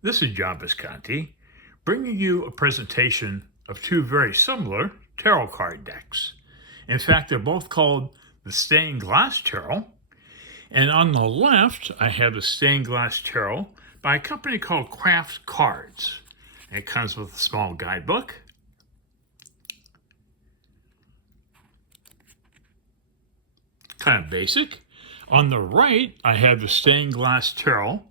This is John Visconti, bringing you a presentation of two very similar tarot card decks. In fact, they're both called the Stained Glass Tarot. And on the left, I have the Stained Glass Tarot by a company called Craft Cards. It comes with a small guidebook. Kind of basic. On the right, I have the Stained Glass Tarot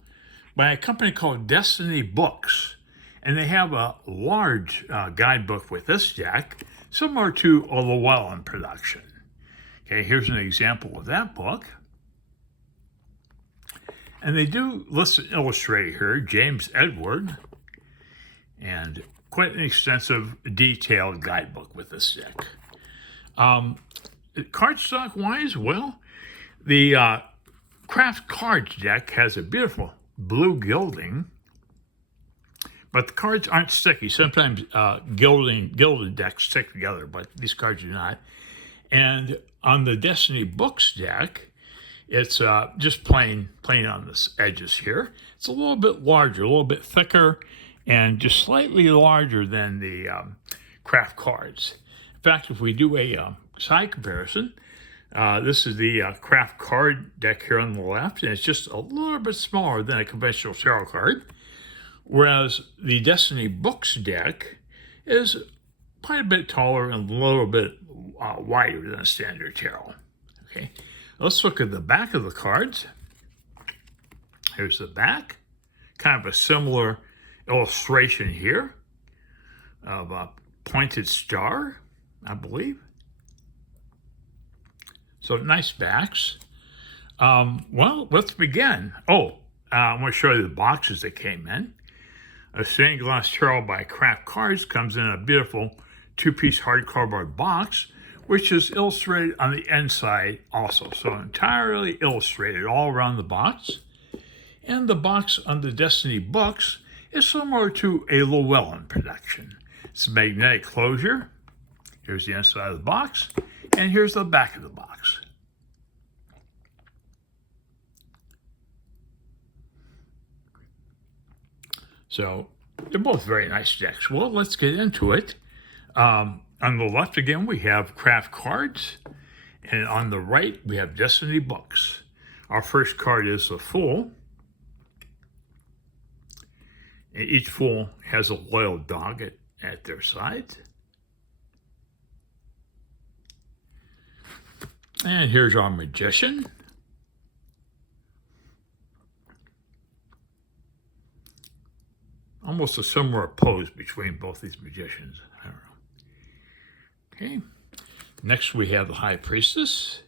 by a company called Destiny Books. And they have a large guidebook with this deck, similar to a Llewellyn production. Okay, here's an example of that book. And they do list an illustrator here, James Edward, and quite an extensive, detailed guidebook with this deck. Cardstock-wise, well, the Craft Cards deck has a beautiful blue gilding, but the cards aren't sticky. Sometimes gilded decks stick together, but these cards do not. And on the Destiny Books deck, it's just plain on the edges here. It's a little bit larger, a little bit thicker, and just slightly larger than the Craft Cards. In fact, if we do a side comparison, this is the Craft Card deck here on the left, and it's just a little bit smaller than a conventional tarot card, whereas the Destiny Books deck is quite a bit taller and a little bit wider than a standard tarot. Okay. Let's look at the back of the cards. Here's the back. Kind of a similar illustration here of a pointed star, I believe. So nice backs. Well, let's begin. I'm going to show you the boxes that came in. A Stained Glass Tarot by Craft Cards comes in a beautiful two-piece hard cardboard box, which is illustrated on the inside also. So entirely illustrated all around the box. And the box on the Destiny Books is similar to a Llewellyn production. It's a magnetic closure. Here's the inside of the box, and here's the back of the box. So they're both very nice decks. Well, let's get into it. On the left, again, we have Craft Cards, and on the right, we have Destiny Books. Our first card is the Fool, and each Fool has a loyal dog at their side. And here's our Magician. Almost a similar pose between both these magicians. I don't know. Okay. Next we have the High Priestess.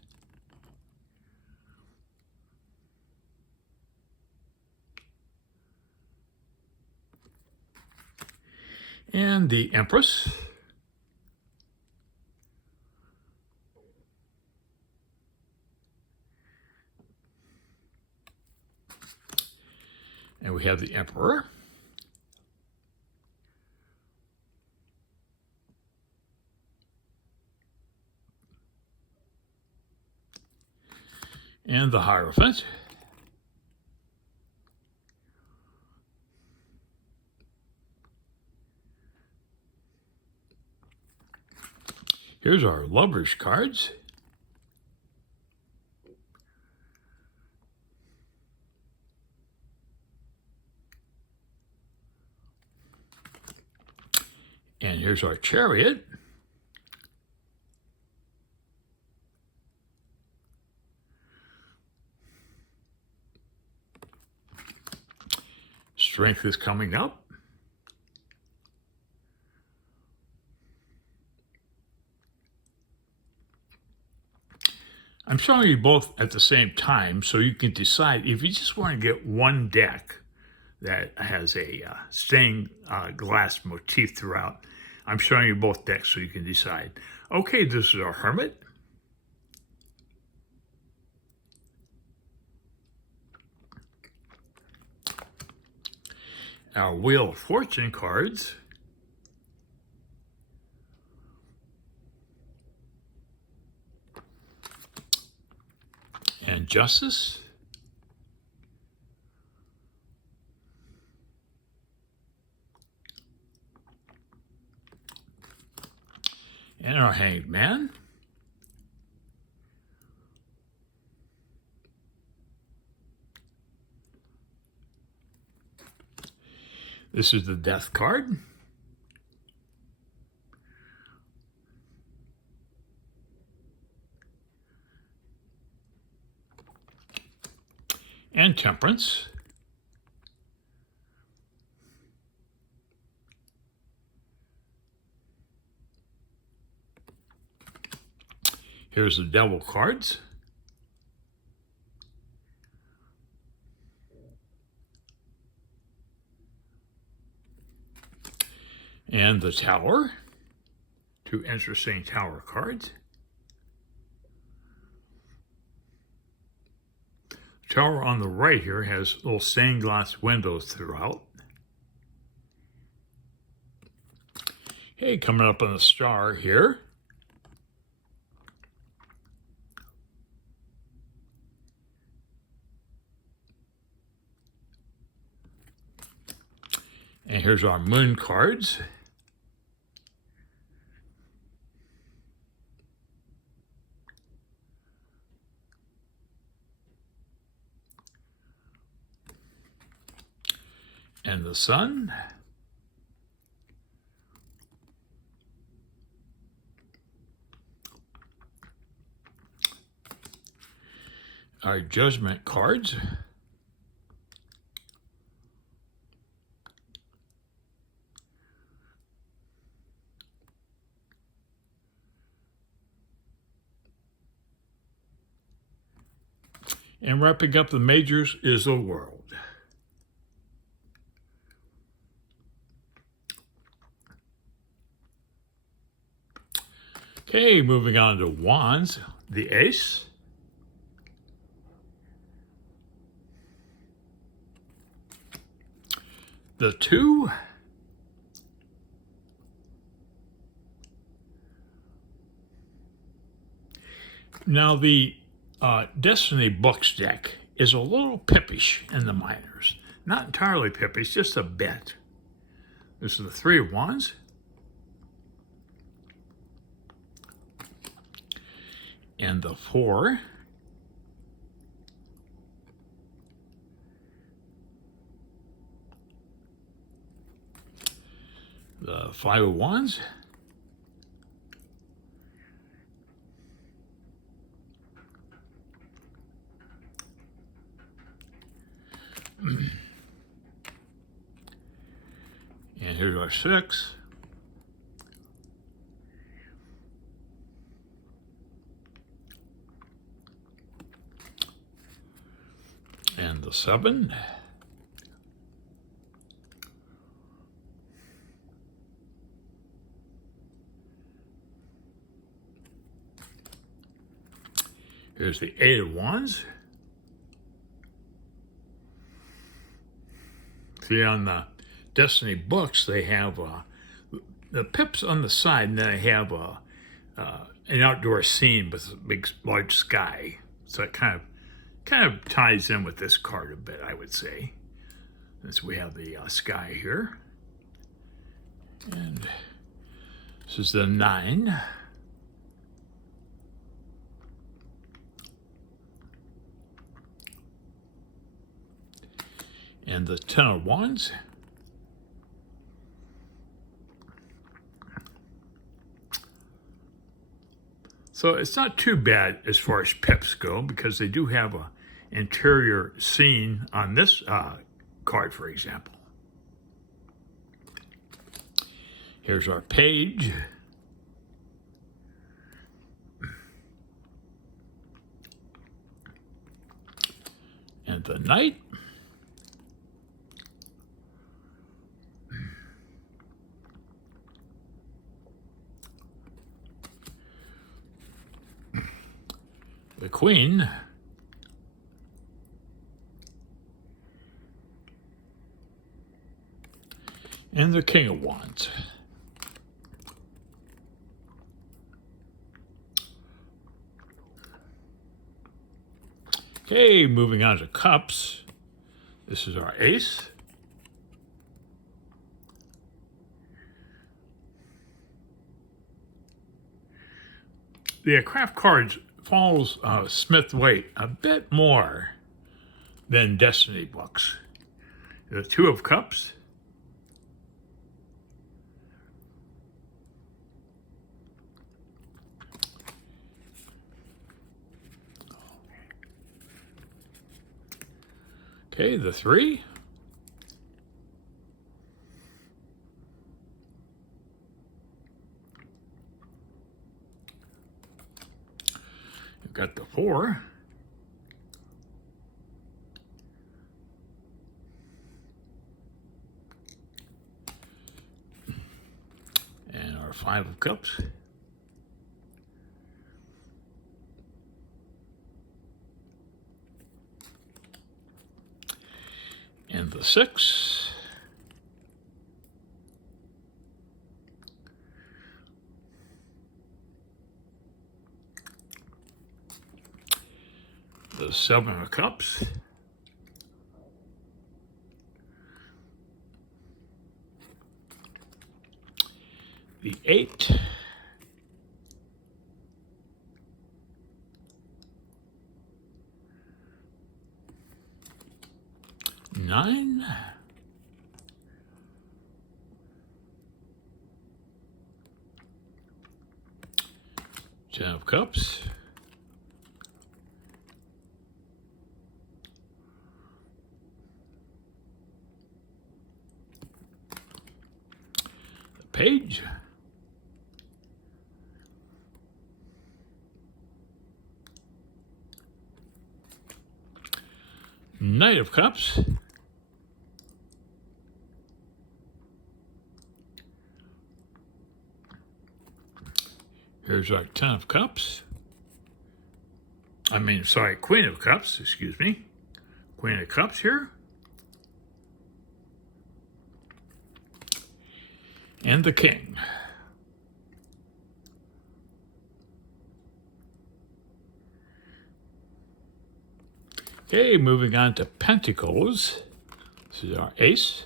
And the Empress. And we have the Emperor. And the Hierophant. Here's our Lovers cards. And here's our Chariot. Strength is coming up. I'm showing you both at the same time so you can decide if you just want to get one deck that has a stained glass motif throughout. I'm showing you both decks so you can decide. Okay, this is our Hermit. Our Wheel of Fortune cards. And Justice. And our Hanged Man. This is the Death card. And Temperance. Here's the Devil cards. And the Tower. Two interesting Tower cards. The Tower on the right here has little stained glass windows throughout. Hey, coming up on the Star here. And here's our Moon cards. And the Sun. Our Judgment cards. And wrapping up the majors is the World. Okay, moving on to Wands, the Ace. The 2. Now the Destiny Books deck is a little pippish in the minors. Not entirely pippish, just a bit. This is the 3 of Wands. And the 4. The 5 of Wands. And here's our 6. And the 7. Here's the 8 of Wands. See, on the Destiny Books, they have the pips on the side, and then they have an outdoor scene with a big, large sky. So it kind of ties in with this card a bit, I would say. Since we have the sky here. And this is the 9. And the 10 of Wands. So it's not too bad as far as pips go, because they do have an interior scene on this card, for example. Here's our Page. And the Knight. The Queen. And the King of Wands. Okay, moving on to Cups. This is our Ace. The craft cards falls Smith weight a bit more than Destiny books. The Two of Cups. Okay, the Three. You've got the Four. And our Five of Cups. And the Six. The Seven of Cups. The Eight. Nine. Ten of Cups. The Page. Knight of Cups. Here's our Ten of Cups. Queen of Cups, excuse me. Queen of Cups here. And the King. Okay, moving on to Pentacles. This is our Ace.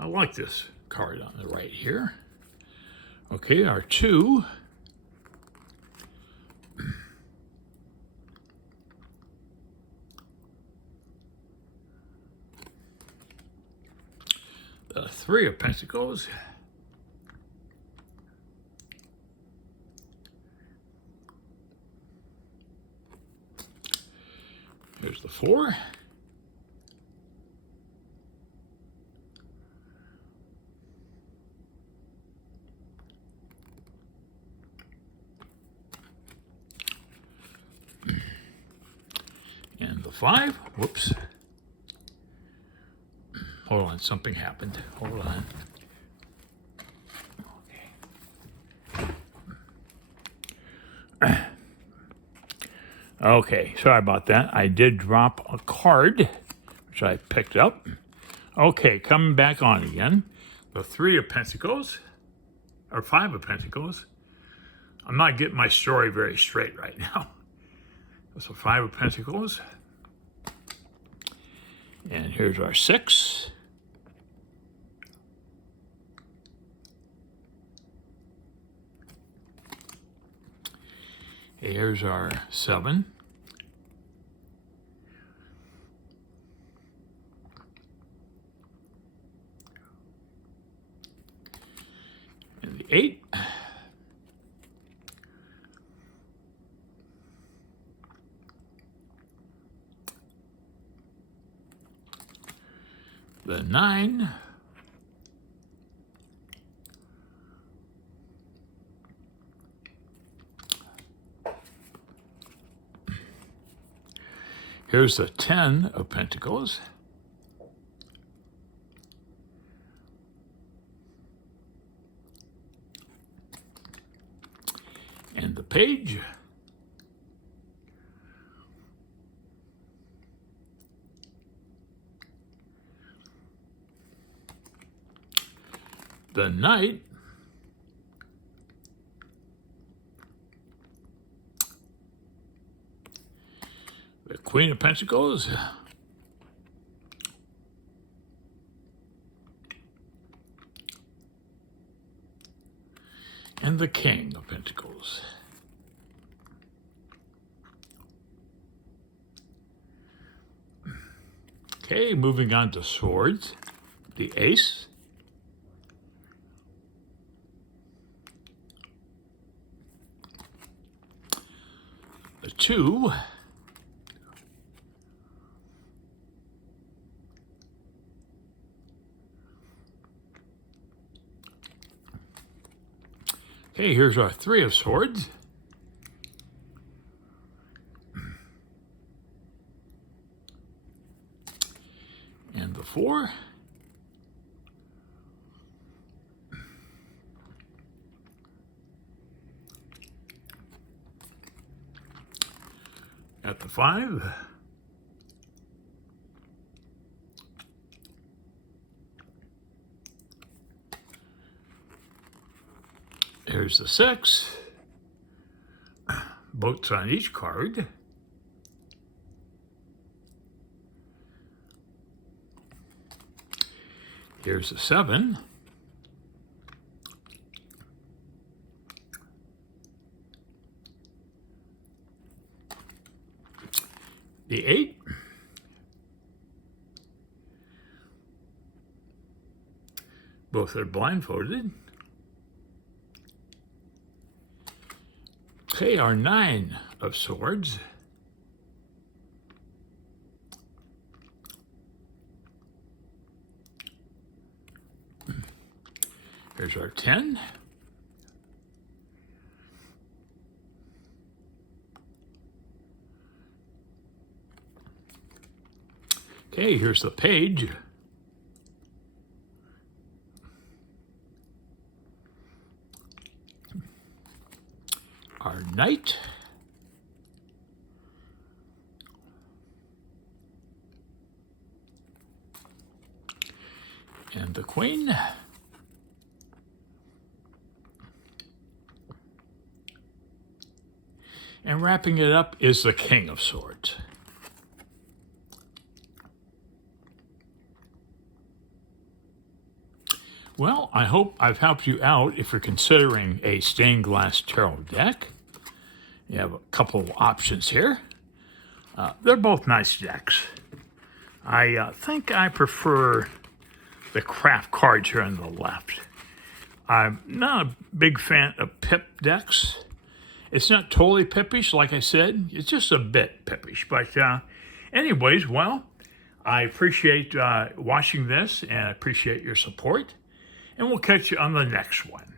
I like this card on the right here. Okay, our Two. The Three of Pentacles. Here's the Four. And the Five. Whoops. Hold on, something happened. Hold on. Okay, sorry about that. I did drop a card, which I picked up. Okay, coming back on again. The Three of Pentacles, or Five of Pentacles. I'm not getting my story very straight right now. That's the Five of Pentacles. And here's our Six. Here's our Seven. And the Eight. The Nine. Here's the Ten of Pentacles. And the Page. The Knight. The Queen of Pentacles. and the King of Pentacles. Okay, moving on to swords, the Ace, the 2, okay, here's our 3 of Swords, and the 4, at the 5, here's the 6, boats on each card, here's the 7, the 8, both are blindfolded. Okay, our 9 of Swords, here's our 10, okay, here's the Page, our Knight, and the Queen, and wrapping it up is the King of Swords. Well, I hope I've helped you out if you're considering a stained glass tarot deck. You have a couple of options here. They're both nice decks. I think I prefer the craft cards here on the left. I'm not a big fan of pip decks. It's not totally pippish, like I said. It's just a bit pippish. But anyways, well, I appreciate watching this, and I appreciate your support. And we'll catch you on the next one.